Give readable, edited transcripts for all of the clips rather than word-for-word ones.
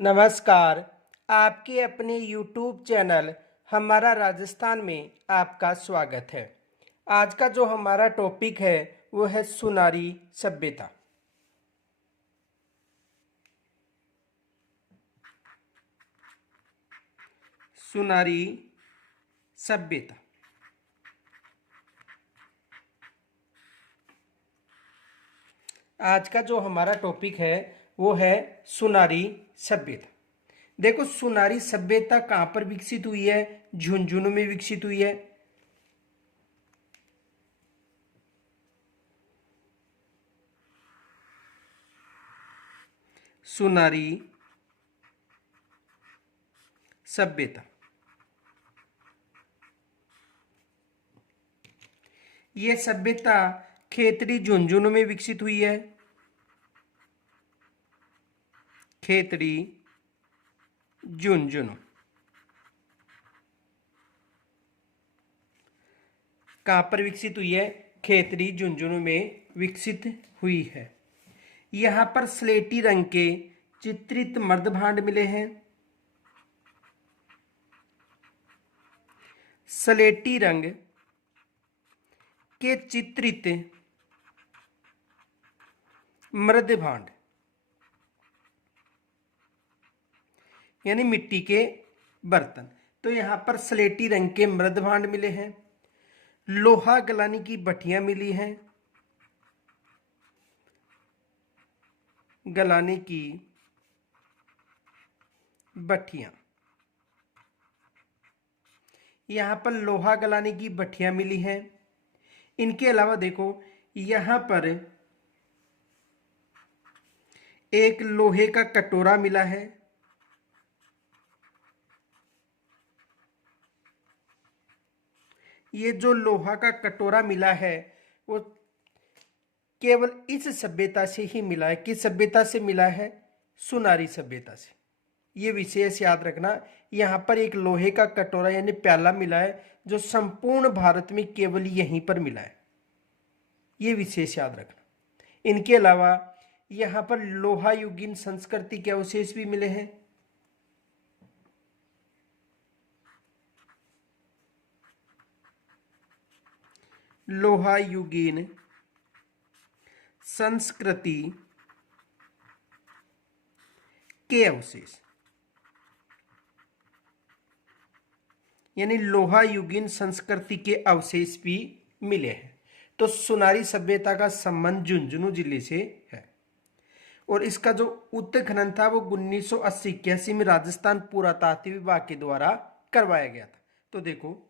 नमस्कार। आपके अपने YouTube चैनल हमारा राजस्थान में आपका स्वागत है। आज का जो हमारा टॉपिक है वो है सुनारी सभ्यता। सुनारी सभ्यता। आज का जो हमारा टॉपिक है वो है सुनारी सभ्यता। देखो, सुनारी सभ्यता कहाँ पर विकसित हुई है? झुंझुनू में विकसित हुई है। सुनारी सभ्यता ये सभ्यता खेतड़ी झुंझुनू में विकसित हुई है। खेतड़ी झुंझुनू कहाँ पर विकसित हुई है? खेतड़ी झुंझुनू में विकसित हुई है। यहाँ पर स्लेटी रंग के चित्रित मर्दभांड मिले हैं। स्लेटी रंग के चित्रित मर्दभांड यानी मिट्टी के बर्तन। तो यहाँ पर स्लेटी रंग के मर्दभांड मिले हैं। लोहा गलाने की भट्टियां मिली हैं। गलाने की भट्टियां, यहाँ पर लोहा गलाने की भट्टियां मिली हैं। इनके अलावा देखो, यहाँ पर एक लोहे का कटोरा मिला है। ये जो लोहा का कटोरा मिला है वो केवल इस सभ्यता से ही मिला है। किस सभ्यता से मिला है? सुनारी सभ्यता से। ये विशेष याद रखना। यहाँ पर एक लोहे का कटोरा यानी प्याला मिला है जो संपूर्ण भारत में केवल यहीं पर मिला है। ये विशेष याद रखना। इनके अलावा यहाँ पर लोहा युगीन संस्कृति के अवशेष भी मिले हैं। लोहा युगीन संस्कृति के अवशेष यानी लोहा युगीन संस्कृति के अवशेष भी मिले हैं। तो सुनारी सभ्यता का संबंध झुंझुनू जिले से है। और इसका जो उत्खनन था वो 1980-81 में राजस्थान पुरातात्विक विभाग के द्वारा करवाया गया था। तो देखो,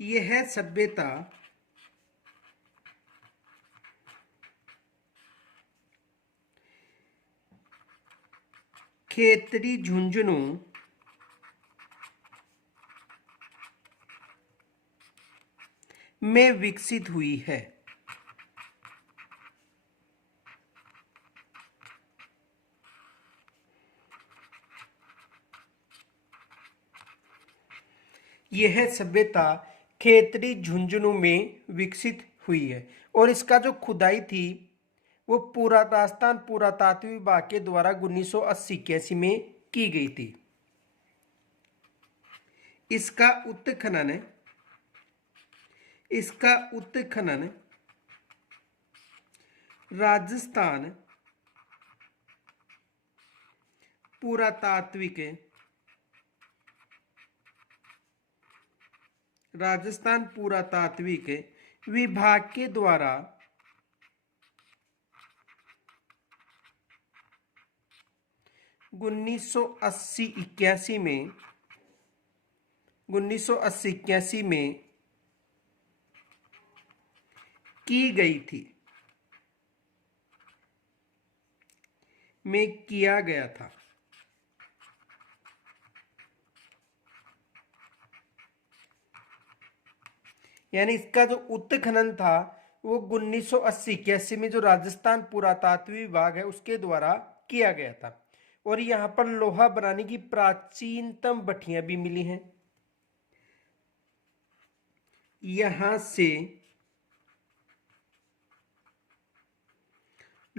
यह सभ्यता खेतड़ी झुंझुनू में विकसित हुई है। यह सभ्यता खेतड़ी झुंझुनू में विकसित हुई है। और इसका जो खुदाई थी वो पूरा राजस्थान पुरातात्विक विभाग के द्वारा 1980-81 में की गई थी। इसका उत्खनन राजस्थान पुरातात्विक विभाग के द्वारा 1980-81 में की गई थी, में किया गया था। यानी इसका जो उत्खनन था वो 1980-81 में जो राजस्थान पुरातात्विक विभाग है उसके द्वारा किया गया था। और यहाँ पर लोहा बनाने की प्राचीनतम भट्टियां भी मिली हैं। यहां से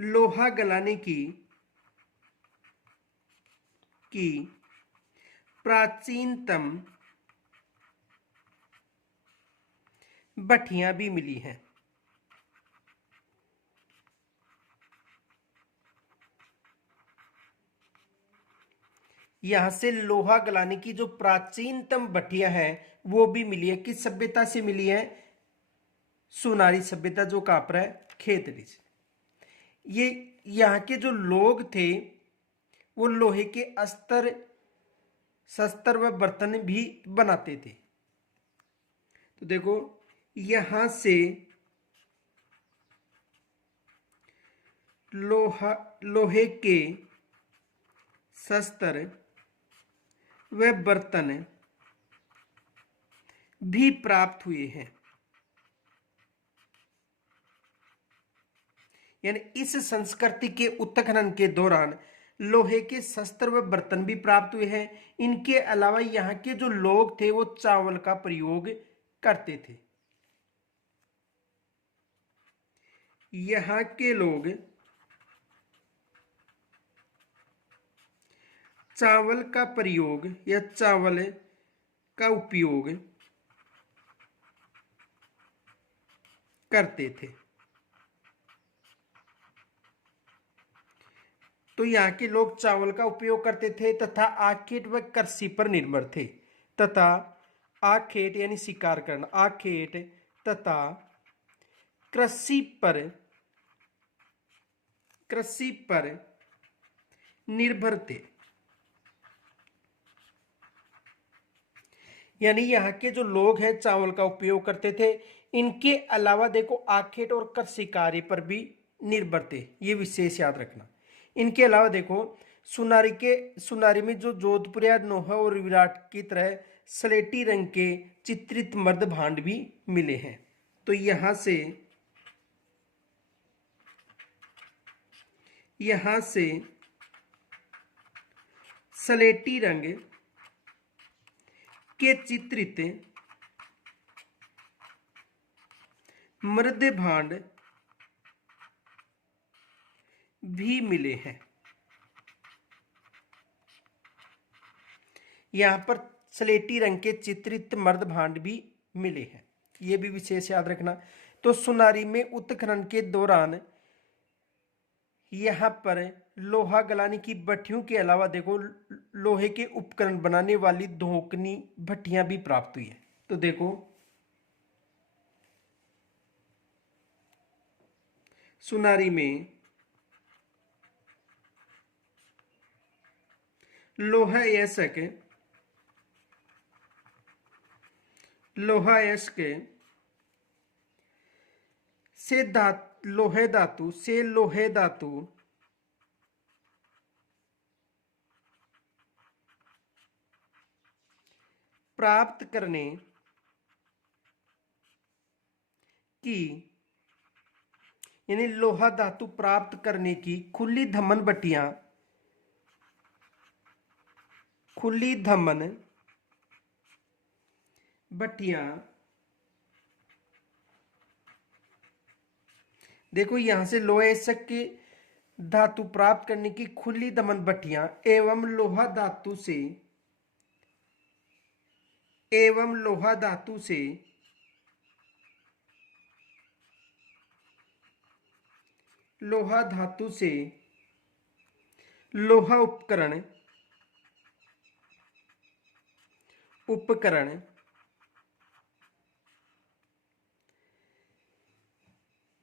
लोहा गलाने की प्राचीनतम भट्टियां भी मिली हैं। यहां से लोहा गलाने की जो प्राचीनतम भट्टियां हैं वो भी मिली है। किस सभ्यता से मिली है? सुनारी सभ्यता, जो कहां पर है? खेतड़ी से। ये यहाँ के जो लोग थे वो लोहे के अस्त्र शस्त्र व बर्तन भी बनाते थे। तो देखो यहां से लोहे के शस्त्र व बर्तन भी प्राप्त हुए हैं। यानी इस संस्कृति के उत्खनन के दौरान लोहे के शस्त्र व बर्तन भी प्राप्त हुए हैं। इनके अलावा यहाँ के जो लोग थे वो चावल का प्रयोग करते थे। यहाँ के लोग चावल का प्रयोग या चावल का उपयोग करते थे। तो यहाँ के लोग चावल का उपयोग करते थे तथा आखेट व कृषि पर निर्भर थे। तथा आखेट यानी शिकार करना, आखेट तथा कृषि पर निर्भर थे। यानी यहाँ के जो लोग हैं चावल का उपयोग करते थे। इनके अलावा देखो आखेट और कृषि कार्य पर भी निर्भर थे, ये विशेष याद रखना। इनके अलावा देखो सुनारी में जो जोधपुर या नोहा और विराट की तरह स्लेटी रंग के चित्रित मर्द भांड भी मिले हैं। तो यहां से स्लेटी रंग के चित्रित मर्द भांड भी मिले हैं। यहां पर स्लेटी रंग के चित्रित मर्द भांड भी मिले हैं, यह भी विशेष याद रखना। तो सुनारी में उत्खनन के दौरान यहां पर लोहा गलाने की भट्टियों के अलावा देखो लोहे के उपकरण बनाने वाली धोकनी भट्टियां भी प्राप्त हुई है। तो देखो सुनारी में लोहा अयस्क से लोहे धातु प्राप्त करने की, यानी लोहा धातु प्राप्त करने की खुली धमन भट्टियां देखो यहां से लोहे अयस्क की धातु प्राप्त करने की खुली दमन भट्टियां एवं लोहा धातु से लोहा उपकरण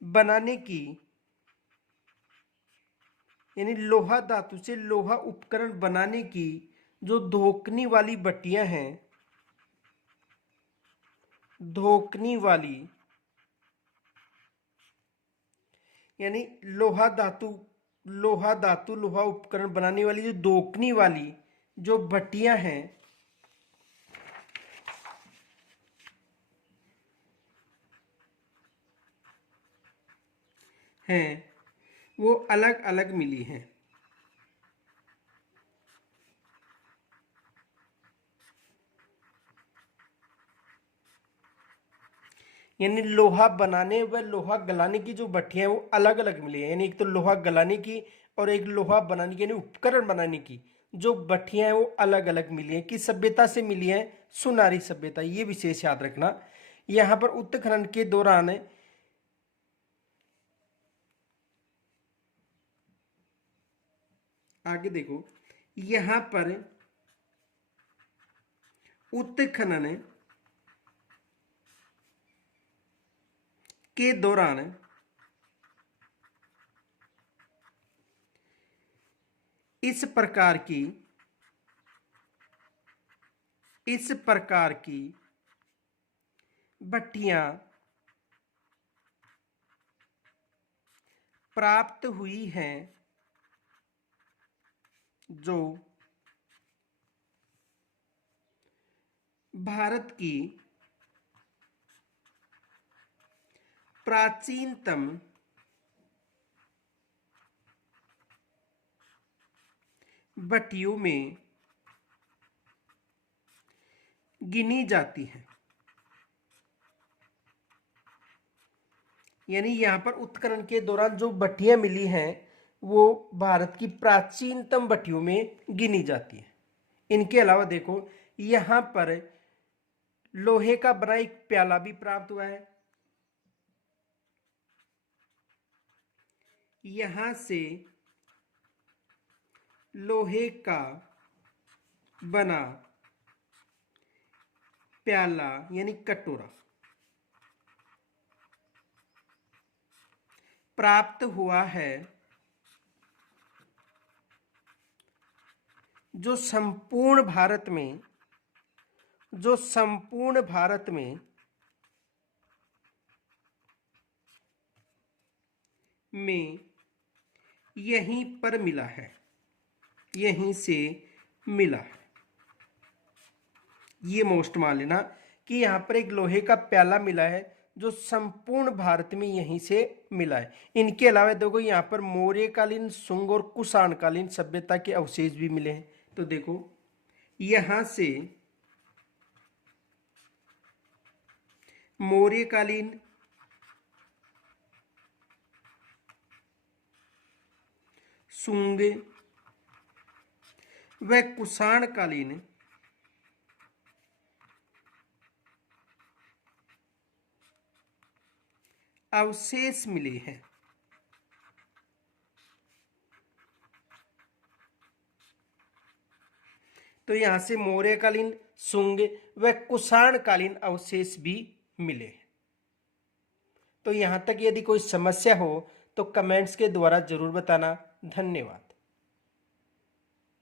बनाने की, यानी लोहा धातु से लोहा उपकरण बनाने की जो धोकनी वाली भट्टियां हैं, यानी लोहा उपकरण बनाने वाली जो धोकनी वाली जो भट्टियां हैं वो अलग अलग मिली हैं। यानी लोहा बनाने व लोहा गलाने की जो भट्टियां हैं वो अलग अलग मिली है। यानी एक तो लोहा गलाने की और एक लोहा बनाने की यानी उपकरण बनाने की जो भट्टियां हैं वो अलग अलग मिली हैं। किस सभ्यता से मिली है? सुनारी सभ्यता। ये विशेष याद रखना। यहाँ पर उत्खनन के दौरान आगे देखो, यहाँ पर उत्खनन के दौरान इस प्रकार की भट्टियां प्राप्त हुई हैं जो भारत की प्राचीनतम भट्टियों में गिनी जाती हैं। यानी यहां पर उत्खनन के दौरान जो भट्टियां मिली हैं वो भारत की प्राचीनतम भट्टियों में गिनी जाती हैं। इनके अलावा देखो, यहां पर लोहे का बना एक प्याला भी प्राप्त हुआ है। यहां से लोहे का बना प्याला यानी कटोरा प्राप्त हुआ है जो संपूर्ण भारत में यहीं पर मिला है, यहीं से मिला है। ये मोस्ट मान लेना कि यहां पर एक लोहे का प्याला मिला है जो संपूर्ण भारत में यहीं से मिला है। इनके अलावा देखो, यहां पर मौर्यकालीन, शुंग और कुषाणकालीन सभ्यता के अवशेष भी मिले हैं। तो देखो, यहां से मौर्यकालीन, शुंग व कुषाणकालीन अवशेष मिले हैं। तो यहां से मौर्यकालीन, शुंग व कुषाणकालीन अवशेष भी मिले। तो यहां तक यदि कोई समस्या हो तो कमेंट्स के द्वारा जरूर बताना। धन्यवाद।